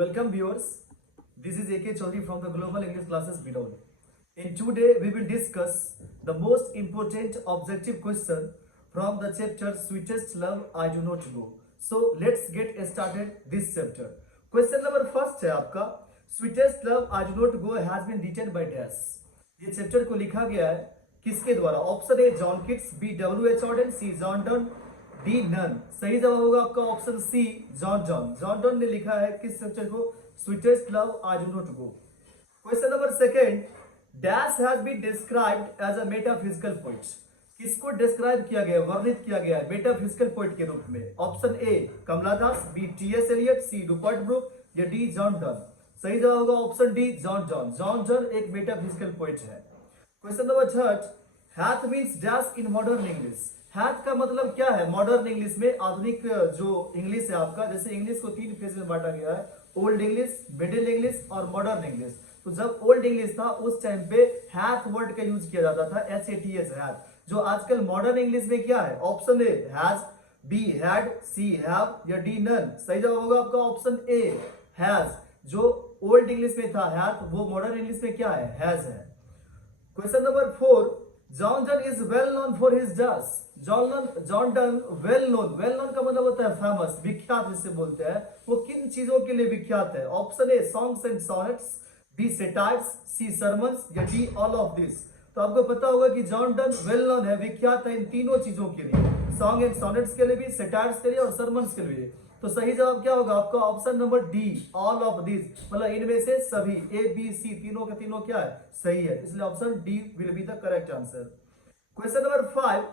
Welcome viewers. This is AK Chaudhary from the Global English Classes Bidon. In today we will discuss the most important objective question from the chapter Sweetest Love I Do Not Know. So let's get started this chapter. Question number first है आपका Sweetest Love I Do Not Go has been written by dash. ये chapter को लिखा गया है किसके द्वारा? Option A John Keats, B W.H. Auden, C John Donne, D none. सही जवाब होगा आपका option C John John. John Donne ने लिखा है किस चैप्टर को? Sweetest love I do not go. Question number second, dash has been described as a metaphysical poet. किसको डिस्क्राइब किया गया, वर्णित किया गया है मेटाफिजिकल पोएट के रूप में? Option A Kamala Das, B T.S. Eliot, C Rupert Brooke या डी जॉन डन। सही जवाब होगा option D John John. John John एक मेटाफिजिकल पोएट है। Question number third, hath means dash in modern English. Hath का मतलब क्या है मॉडर्न इंग्लिश में? आधुनिक जो इंग्लिश है आपका, जैसे इंग्लिश को तीन फेज में बांटा गया है, ओल्ड इंग्लिश, मिडिल इंग्लिश और मॉडर्न इंग्लिश। तो जब ओल्ड इंग्लिश था उस टाइम पे हैथ वर्ड का यूज किया जाता था, HATH हैथ। जो आजकल मॉडर्न इंग्लिश में क्या है? Option A has, B had, C have या डी नन। सही जवाब होगा आपका ऑप्शन ए हैज। जो ओल्ड इंग्लिश में था हैथ, वो मॉडर्न इंग्लिश में क्या है? हैज है। Question number 4, John Donne is well known for his dash. John done well known का मतलब होता है फेमस, विख्यात जिसे बोलते हैं। वो किन चीजों के लिए विख्यात है? Option A songs and sonnets, B satires, C sermons या डी ऑल ऑफ दिस। तो आपको पता होगा कि जॉन डन वेल नोन है, विख्यात है इन तीनों चीजों के लिए, सॉन्ग एंड सोनेट्स के लिए भी, सेटायर्स के लिए और सरमन्स के लिए। तो सही जवाब क्या होगा आपका? Option number D all of this, मतलब इनमें से सभी, ए बी सी तीनों के तीनों क्या है? सही है। इसलिए option D will be the correct answer. Question number 5,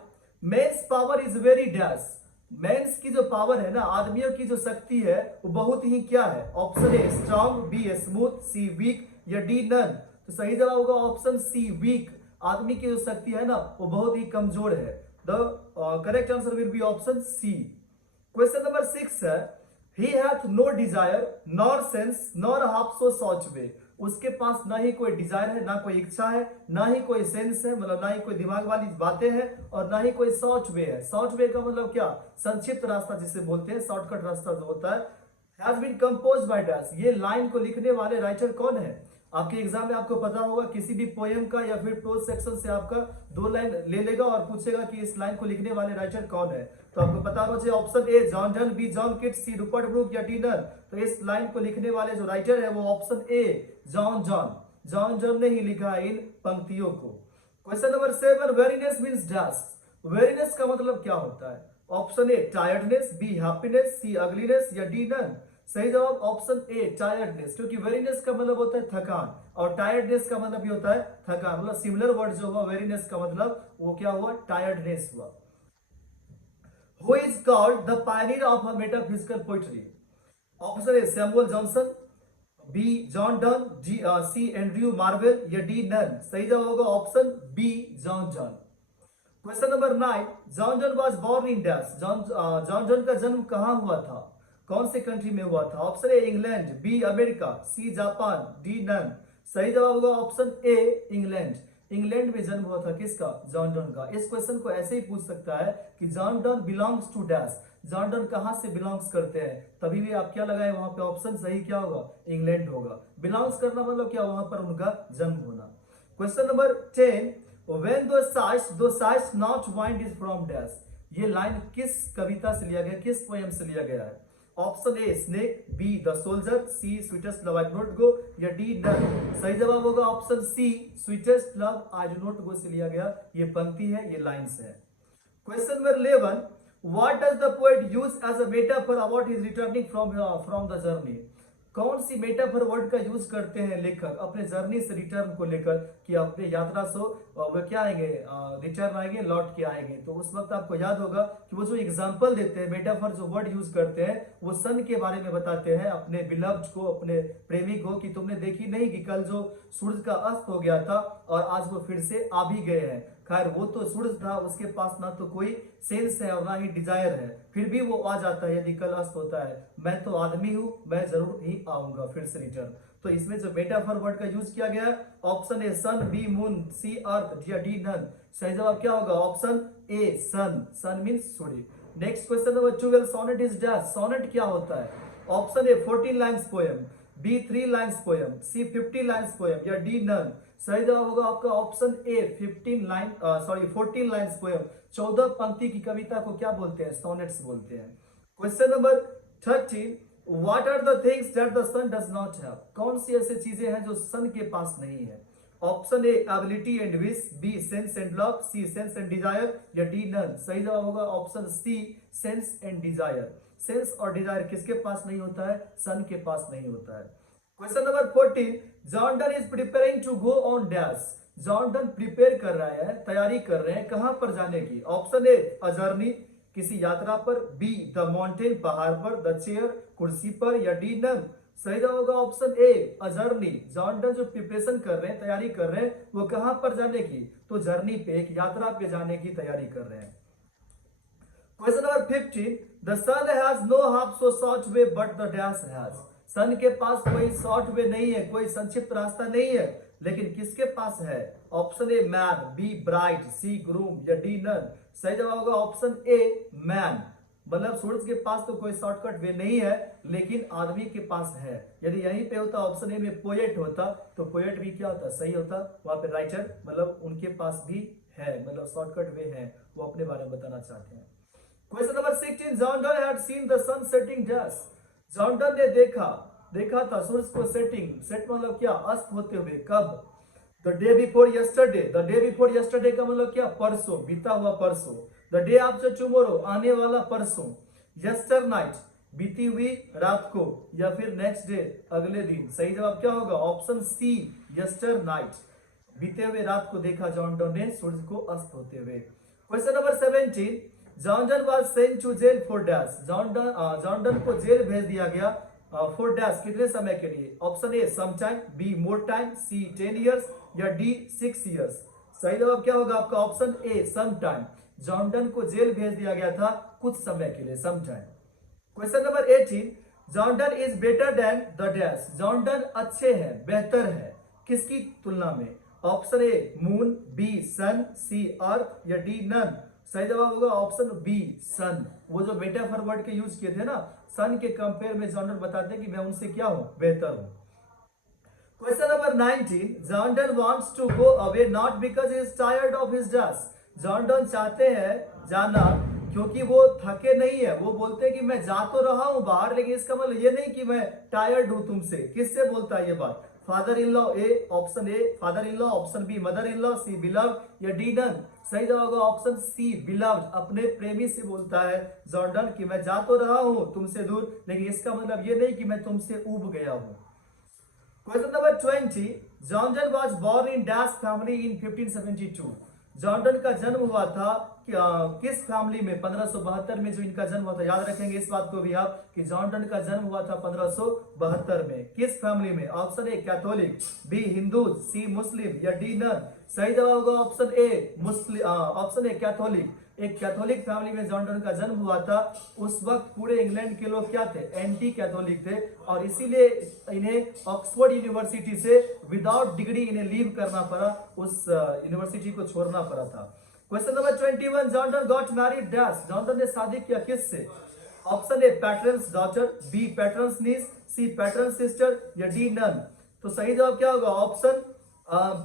man's power is very dash. Man's की जो पावर है ना, आदमियों की जो शक्ति है वो बहुत ही क्या है? Option A strong, B smooth, C weak या डी नन। तो सही जवाब होगा ऑप्शन सी वीक। आदमी की जो शक्ति है ना वो बहुत ही कमजोर है। The correct answer will be option C. Question number 6 है, he hath no desire nor sense nor half so such way। उसके पास ना ही कोई डिजायर है, ना कोई इच्छा है, ना ही कोई सेंस है, मतलब ना ही कोई दिमाग वाली बातें हैं और ना ही कोई शॉर्ट वे है। शॉर्ट वे का मतलब क्या? संक्षिप्त रास्ता जिसे बोलते हैं, शॉर्टकट रास्ता जो होता है। Has been compose by dash. ये लाइन को लिखने वाले राइटर कौन है? आपके एग्जाम में आपको पता होगा किसी भी पोएम का या फिर प्रोज सेक्शन से आपका 2 लाइन ले लेगा और पूछेगा कि इस लाइन को लिखने वाले राइटर कौन है। तो आपको पता होना चाहिए option A John Donne, B John Keats, C Rupert Brooke या डी नन। तो इस लाइन को लिखने वाले जो राइटर है वो option A John John. John John ने ही लिखा है इन पंक्तियों को। Question number 7, weariness means dash. Weariness का मतलब क्या होता है? Option A tiredness, B happiness, C ugliness या डी नन। सही जवाब ऑप्शन ए टायर्डनेस, क्योंकि वेरीनेस का मतलब होता है थकान और टायर्डनेस का मतलब भी होता है थकान। मतलब सिमिलर वर्ड जो हुआ, वेरीनेस का मतलब वो क्या हुआ? टायर्डनेस हुआ। Who is called the pioneer of a metaphysical poetry? Option A Samuel Johnson, B John Donne, C Andrew Marvell या डी नन। सही जवाब होगा option B John John. Question number 9, John Donne was born in dash. John Donne का जन्म कहाँ हुआ था? कौन से कंट्री में हुआ था? Option A England, B America, C Japan, D none. सही जवाब होगा ऑप्शन ए इंग्लैंड। इंग्लैंड में जन्म हुआ था किसका? जॉन डन का। इस क्वेश्चन को ऐसे ही पूछ सकता है कि John Donne belongs to dash. John Donne कहां से बिलोंग्स करते हैं? तभी भी आप क्या लगाए वहां पे? ऑप्शन सही क्या होगा? इंग्लैंड होगा। बिलोंग्स करना मतलब क्या? वहां पर उनका जन्म होना। क्वेश्चन नंबर 10, व्हेन दो size not wind is from dash. ये लाइन किस कविता से लिया गया, किस पोएम से लिया गया है? Option A snake, B the soldier, C sweetest love I do not go या डी नन। सही जवाब होगा option C sweetest love I do not go से लिया गया ये पंक्ति है, ये लाइंस है। Question number 11, what does the poet use as a metaphor about his returning from the journey. कौन सी मेटाफर वर्ड का यूज करते हैं लेखक अपने जर्नी से रिटर्न को लेकर, कि अपने यात्रा से वो क्या आएंगे, रिटर्न आएंगे, लौट के आएंगे। तो उस वक्त आपको याद होगा कि वो जो एग्जांपल देते हैं, मेटाफर जो वर्ड यूज करते हैं, वो सन के बारे में बताते हैं अपने बिलव्ड को, अपने प्रेमी को, कि तुमने देखी नहीं कि कल जो सूरज का अस्त हो गया था और आज वो फिर से आ भी गए हैं। खैर वो तो सूरज था, उसके पास ना तो कोई सेंस है और ना ही डिजायर है, फिर भी वो आ जाता है यदि कल अस्त होता है। मैं तो आदमी हूं, मैं जरूर ही आऊंगा फिर से रिटर्न। तो इसमें जो मेटाफर वर्ड का यूज किया गया है option A sun, B moon, C earth या डी नन। सही जवाब क्या होगा? Option A sun. Sun means सूर्य। Next question number 12, sonnet is dash. Sonnet क्या होता है? Option A 14 lines poem, B 3 lines poem, C 50 lines poem या डी नन। सही जवाब होगा आपका ऑप्शन ए 14 लाइन्स पोएम। 14 पंक्ति की कविता को क्या बोलते हैं? सोनेट्स बोलते हैं। Question number 13, what are the things that the sun does not have? कौन सी ऐसी चीजें हैं जो सन के पास नहीं है? Option A ability and wish, B sense and love, C sense and desire या डी नन। सही जवाब होगा option C sense and desire. Sense और डिजायर किसके पास नहीं होता है? सन के पास नहीं होता है। Question number 14, John Donne is preparing to go on dash. John Donne prepare कर रहा है, तैयारी कर रहे हैं कहां पर जाने की? ऑप्शन ए अ जर्नी, किसी यात्रा पर, बी द माउंटेन, पहाड़ पर, द चेयर, कुर्सी पर या डी नन। सही जवाब होगा option A a journey. John Donne जो प्रिपरेशन कर रहे हैं, तैयारी कर रहे हैं, वो कहां पर जाने की? तो जर्नी पे, एक यात्रा पे जाने की तैयारी कर रहे हैं। Question number 15, the sun has no half so short way but the dash has. सन के पास कोई शॉर्ट वे नहीं है, कोई संक्षिप्त रास्ता नहीं है, लेकिन किसके पास है? Option A man, B bride, C groom या डी नन। सही जवाब होगा ऑप्शन ए मैन। मतलब सूरज के पास तो कोई शॉर्टकट वे नहीं है, लेकिन आदमी के पास है। यदि यहीं पे होता ऑप्शन ए में पोएट होता, तो पोएट भी क्या होता? सही होता। वहां पे राइटर, मतलब उनके पास भी है, मतलब शॉर्टकट वे है, वो अपने बारे में बताना चाहते हैं। Question number 16, John Donne had seen the sun setting dash. John Donne ने देखा था सूरज को सेटिंग, सेट मतलब क्या? अस्त होते हुए। कब? The day before yesterday. The day before yesterday का मतलब क्या? परसों, बीता हुआ परसों। द डे आफ्टर टुमारो, आने वाला परसों। यस्टर नाइट, बीती हुई रात को, या फिर नेक्स्ट डे, अगले दिन। सही जवाब क्या होगा? Option C yesternight. बीते हुए रात को देखा जॉन डन ने सूरज को अस्त होते हुए। Question number 17, John Donne was sent to jail for dash. John Donne को जेल भेज दिया गया फॉर डैश, कितने समय के लिए? Option A some time, B more time, C 10 years या डी 6 इयर्स। सही जवाब क्या होगा आपका? Option A some time. John Donne को जेल भेज दिया गया था कुछ समय के लिए, some time. Question number 18, John Donne is better than the dash. John done अच्छे हैं, बेहतर है, किसकी तुलना में? ऑप्शन ए मून, बी सन, सी अर्थ या डी नन। सही जवाब होगा ऑप्शन बी सन। वो जो मेटाफर वर्ड के यूज किए थे ना, सन के कंपेयर में जॉन डन बताते हैं कि मैं उनसे क्या हूं? बेहतर हूं। Question number 19, John Donne wants to go away not because he is tired of his dash. John Donne चाहते हैं जाना क्योंकि वो थके नहीं है। वो बोलते हैं कि मैं जा तो रहा हूं बाहर, लेकिन इसका मतलब ये नहीं कि मैं टायर्ड हूं तुमसे। किससे बोलता है ये बात? Father in law, A option A father in law, option B mother in law, C beloved या डी नन। सही जवाब होगा ऑप्शन सी बिलव्ड। अपने प्रेमी से बोलता है जॉन डन कि मैं जा तो रहा हूं तुमसे दूर, लेकिन इसका मतलब ये नहीं कि मैं तुमसे ऊब गया हूं। Question number 20, John Donne was born in dash family in 1572। John Donne का जन्म हुआ था किस फैमिली में? 1572 में जो इनका जन्म हुआ था। याद रखेंगे इस बात को भी आप कि जॉन डन का जन्म हुआ था 1572 में। किस फैमिली में? Option A Catholic, B Hindu, C Muslim या डी नन। सही जवाब होगा option A Muslim, option A Catholic. एक कैथोलिक फैमिली में जॉन डन का जन्म हुआ था। उस वक्त पूरे इंग्लैंड के लोग क्या थे? एंटी कैथोलिक थे, और इसीलिए इन्हें ऑक्सफोर्ड यूनिवर्सिटी से विदाउट डिग्री इन्हें लीव करना पड़ा, उस यूनिवर्सिटी को छोड़ना पड़ा था। Question number 21, John Donne got married dash. John Donne ने शादी किया किससे? Option A patron's daughter, B patron's niece, C patron's sister या डी नन। तो सही जवाब क्या होगा? Option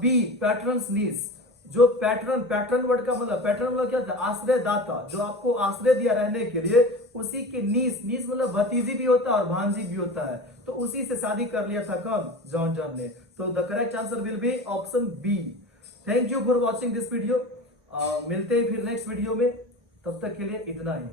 B patron's niece. जो पैटर्न वर्ड का मतलब, पैटर्न मतलब क्या था? आश्रयदाता, जो आपको आश्रय दिया रहने के लिए, उसी के नीस मतलब भतीजी भी होता है और भांजी भी होता है, तो उसी से शादी कर लिया था कौन? जॉन डन ने। तो the correct answer will be option B. Thank you for watching this video. मिलते हैं फिर नेक्स्ट वीडियो में, तब तक के लिए इतना ही।